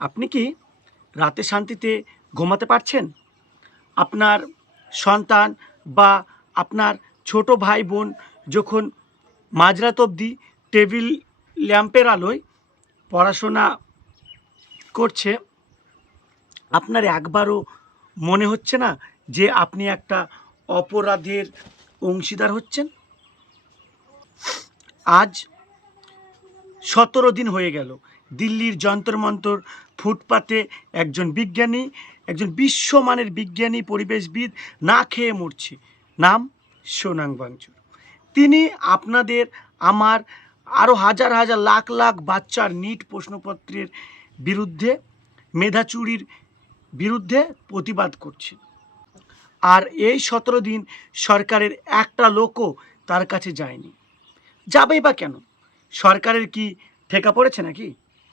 আপনি কি রাতে শান্তিতে ঘুমাতে পারছেন? আপনার সন্তান বা আপনার ছোট ভাই বোন যখন মাঝরাত অবধি টেবিল ল্যাম্পের আলোয় পড়াশোনা করছে, আপনার একবারও মনে হচ্ছে না যে আপনি একটা অপরাধের অংশীদার হচ্ছেন? আজ 17 দিন হয়ে গেল দিল্লির যন্তর মন্তর ফুটপাতে একজন বিশ্বমানের বিজ্ঞানী পরিবেশবিদ না খেয়ে মরছে। নাম সোনাং বাংচুর। তিনি আপনাদের, আমার, আরও হাজার হাজার লাখ লাখ বাচ্চার নিট প্রশ্নপত্রের বিরুদ্ধে, মেধা চুরির বিরুদ্ধে প্রতিবাদ করছেন। আর এই 17 দিন সরকারের একটা লোকও তার কাছে যায়নি। যাবেই বা কেন? সরকারের কি ঠেকা পড়েছে নাকি?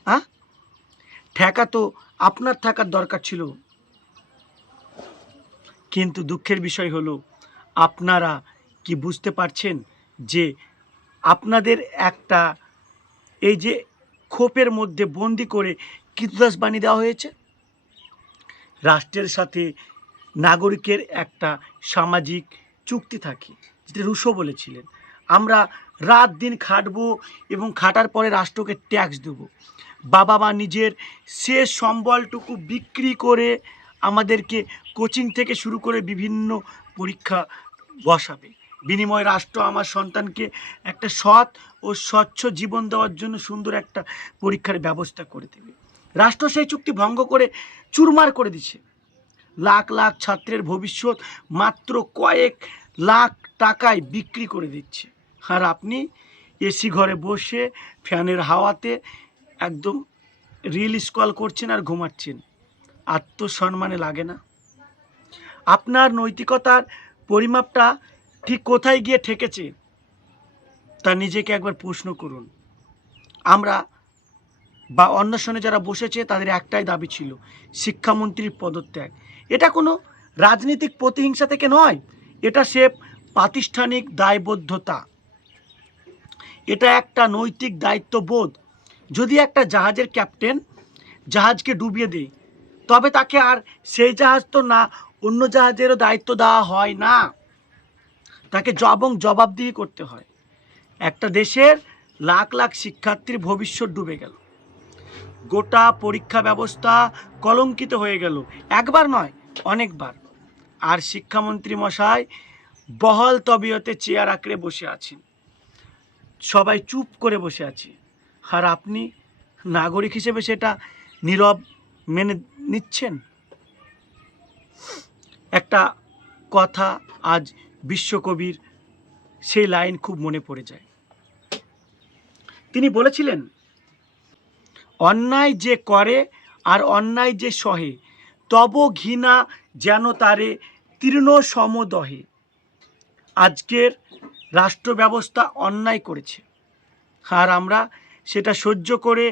হ্যাঁ, ঠেকা তো আপনার থাকার দরকার ছিল। কিন্তু দুঃখের বিষয় হলো, আপনারা কি বুঝতে পারছেন যে আপনাদের একটা এই যে খোপের মধ্যে বন্দি করে কৃতদাস বানিয়ে দেওয়া হয়েছে? রাষ্ট্রের সাথে নাগরিকের একটা সামাজিক চুক্তি থাকে, যেটা রুশো বলেছিলেন। আমরা রাত দিন খাটবো এবং খাটার পরে রাষ্ট্রকে ট্যাক্স দেবো। বাবা মা নিজের শেষ সম্বলটুকু বিক্রি করে আমাদেরকে কোচিং থেকে শুরু করে বিভিন্ন পরীক্ষা বসাবে। বিনিময়ে রাষ্ট্র আমার সন্তানকে একটা সৎ ও স্বচ্ছ জীবন দেওয়ার জন্য সুন্দর একটা পরীক্ষার ব্যবস্থা করে দেবে। রাষ্ট্র সেই চুক্তি ভঙ্গ করে চুরমার করে দিচ্ছে। লাখ লাখ ছাত্রের ভবিষ্যৎ মাত্র কয়েক লাখ টাকায় বিক্রি করে দিচ্ছে। আর আপনি এসি ঘরে বসে ফ্যানের হাওয়াতে একদম রিল স্ক্রল করছেন আর ঘুমাচ্ছেন। আত্মসম্মানে লাগে না? আপনার নৈতিকতার পরিমাপটা ঠিক কোথায় গিয়ে ঠেকেছে তা নিজেকে একবার প্রশ্ন করুন। আমরা বা অন্বেষণে যারা বসেছে তাদের একটাই দাবি ছিল, শিক্ষামন্ত্রীর পদত্যাগ। এটা কোনো রাজনৈতিক প্রতিহিংসা থেকে নয়, এটা স্রেফ প্রাতিষ্ঠানিক দায়বদ্ধতা। এটা একটা নৈতিক দায়িত্ববোধ। যদি একটা জাহাজের ক্যাপ্টেন জাহাজকে ডুবিয়ে দেয়, তবে তাকে আর সেই জাহাজ তো না অন্য জাহাজেরও দায়িত্ব দেওয়া হয় না, তাকে জবাবদিহি করতে হয়। একটা দেশের লাখ লাখ শিক্ষার্থীর ভবিষ্যৎ ডুবে গেল, গোটা পরীক্ষা ব্যবস্থা কলঙ্কিত হয়ে গেল, একবার নয় অনেকবার। আর শিক্ষামন্ত্রী মশাই বহাল তবিয়তে চেয়ার আঁকড়ে বসে আছেন, সবাই চুপ করে বসে আছে। আর আপনি নাগরিক হিসেবে সেটা নীরব মেনে নিচ্ছেন। একটা কথা আজ বিশ্বকবির সেই লাইন খুব মনে পড়ে যায়। তিনি বলেছিলেন, অন্যায় যে করে আর অন্যায় যে সহে, তব ঘৃণা যেন তারে তৃণ সমদহে। আজকের রাষ্ট্র ব্যবস্থা অন্যায় করেছে, আর আমরা সেটা সহ্য করে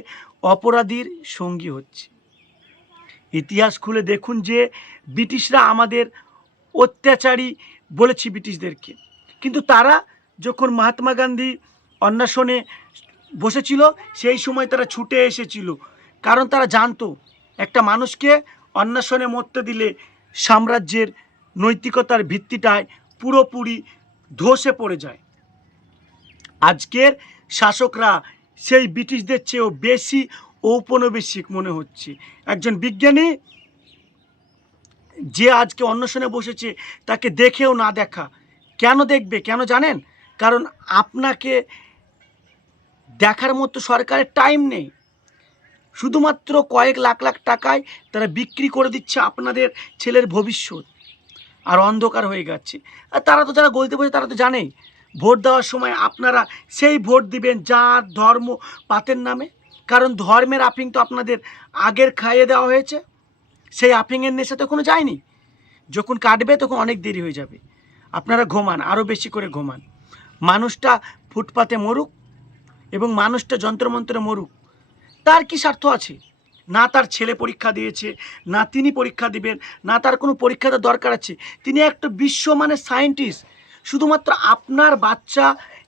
অপরাধীর সঙ্গী হচ্ছি। ইতিহাস খুলে দেখুন যে ব্রিটিশরা আমাদের অত্যাচারী বলেছি ব্রিটিশদেরকে, কিন্তু তারা যখন মহাত্মা গান্ধী অন্বেষণে বসেছিল সেই সময় তারা ছুটে এসেছিল, কারণ তারা জানতো একটা মানুষকে অন্বেষণে মরতে দিলে সাম্রাজ্যের নৈতিকতার ভিত্তিটায় পুরোপুরি ধসে পড়ে যায়। আজকের শাসকরা সেই ব্রিটিশদের চেয়েও বেশি ঔপনিবেশিক মনে হচ্ছে। একজন বিজ্ঞানী যে আজকে অন্বেষণে বসেছে, তাকে দেখেও না দেখা। কেন দেখবে? কেন জানেন? কারণ আপনাকে দেখার মতো সরকারের টাইম নেই। শুধুমাত্র কয়েক লাখ লাখ টাকায় তারা বিক্রি করে দিচ্ছে আপনাদের ছেলের ভবিষ্যৎ, আর অন্ধকার হয়ে যাচ্ছে। আর তারা তো, যারা গলিতে বসে, তারা তো জানেই ভোট দেওয়ার সময় আপনারা সেই ভোট দিবেন জাত ধর্ম পাতের নামে। কারণ ধর্মের আফিং তো আপনাদের আগের খাইয়ে দেওয়া হয়েছে, সেই আফিংয়ের নেশা তো কোনো যায়নি। যখন কাটবে তখন অনেক দেরি হয়ে যাবে। আপনারা ঘুমান, আরও বেশি করে ঘুমান। মানুষটা ফুটপাতে মরুক এবং মানুষটা যন্ত্রমন্ত্রে মরুক, তার কি স্বার্থ আছে? না তার ছেলে পরীক্ষা দিয়েছে, না তিনি পরীক্ষা দিবেন, না তার কোনো পরীক্ষার দরকার আছে। তিনি একটা বিশ্বমানের সায়েন্টিস্ট। শুধুমাত্র আপনার বাচ্চা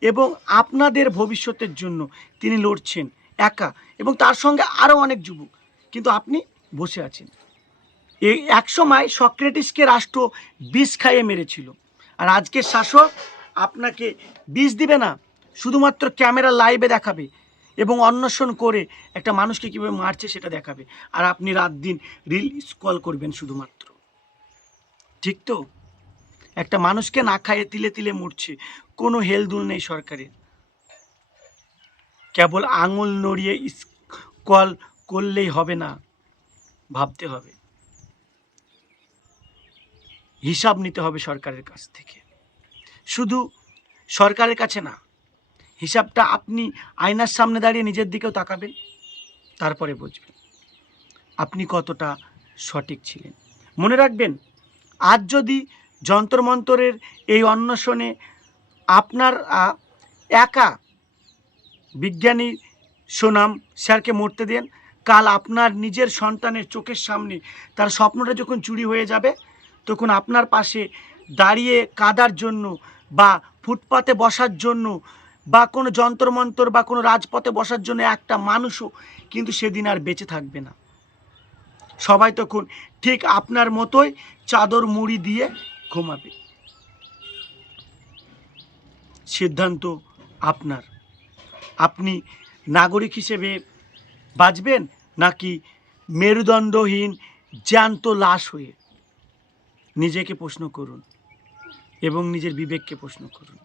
এবং আপনাদের ভবিষ্যতের জন্য তিনি লড়ছেন একা, এবং তার সঙ্গে আরও অনেক যুবক। কিন্তু আপনি বসে আছেন। এই একসময় সক্রেটিসকে রাষ্ট্র বিষ খাইয়ে মেরেছিল, আর আজকের শাসক আপনাকে বিষ দিবে না, শুধুমাত্র ক্যামেরা লাইভে দেখাবে এবং অন্বেষণ করে একটা মানুষকে কীভাবে মারছে সেটা দেখাবে, আর আপনি রাত দিন রিল স্ক্রল করবেন শুধুমাত্র। ঠিক তো? একটা মানুষকে না খাইয়ে তিলে তিলে মরছে, কোনো হেলদুল নেই সরকারের। কেবল আঙুল নড়িয়ে স্ক্রল করলেই হবে না, ভাবতে হবে, হিসাব নিতে হবে সরকারের কাছ থেকে। শুধু সরকারের কাছে না, হিসাবটা আপনি আয়নার সামনে দাঁড়িয়ে নিজের দিকেও তাকাবেন, তারপরে বুঝবেন আপনি কতটা সঠিক ছিলেন। মনে রাখবেন, আজ যদি যন্তর মন্তরের এই অন্বেষণে আপনার একা বিজ্ঞানী সোনাম স্যারকে মরতে দেন, কাল আপনার নিজের সন্তানের চোখের সামনে তার স্বপ্নটা যখন চুরি হয়ে যাবে, তখন আপনার পাশে দাঁড়িয়ে কাঁদার জন্য বা ফুটপাতে বসার জন্য বা কোনো যন্তর মন্তর বা কোনো রাজপথে বসার জন্য একটা মানুষও কিন্তু সেদিন আর বেঁচে থাকবে না। সবাই তখন ঠিক আপনার মতোই চাদর মুড়ি দিয়ে ঘুমাবে। সিদ্ধান্ত আপনার। আপনি নাগরিক হিসেবে বাঁচবেন নাকি মেরুদণ্ডহীন জ্যান্ত লাশ হয়ে? নিজেকে প্রশ্ন করুন এবং নিজের বিবেককে প্রশ্ন করুন।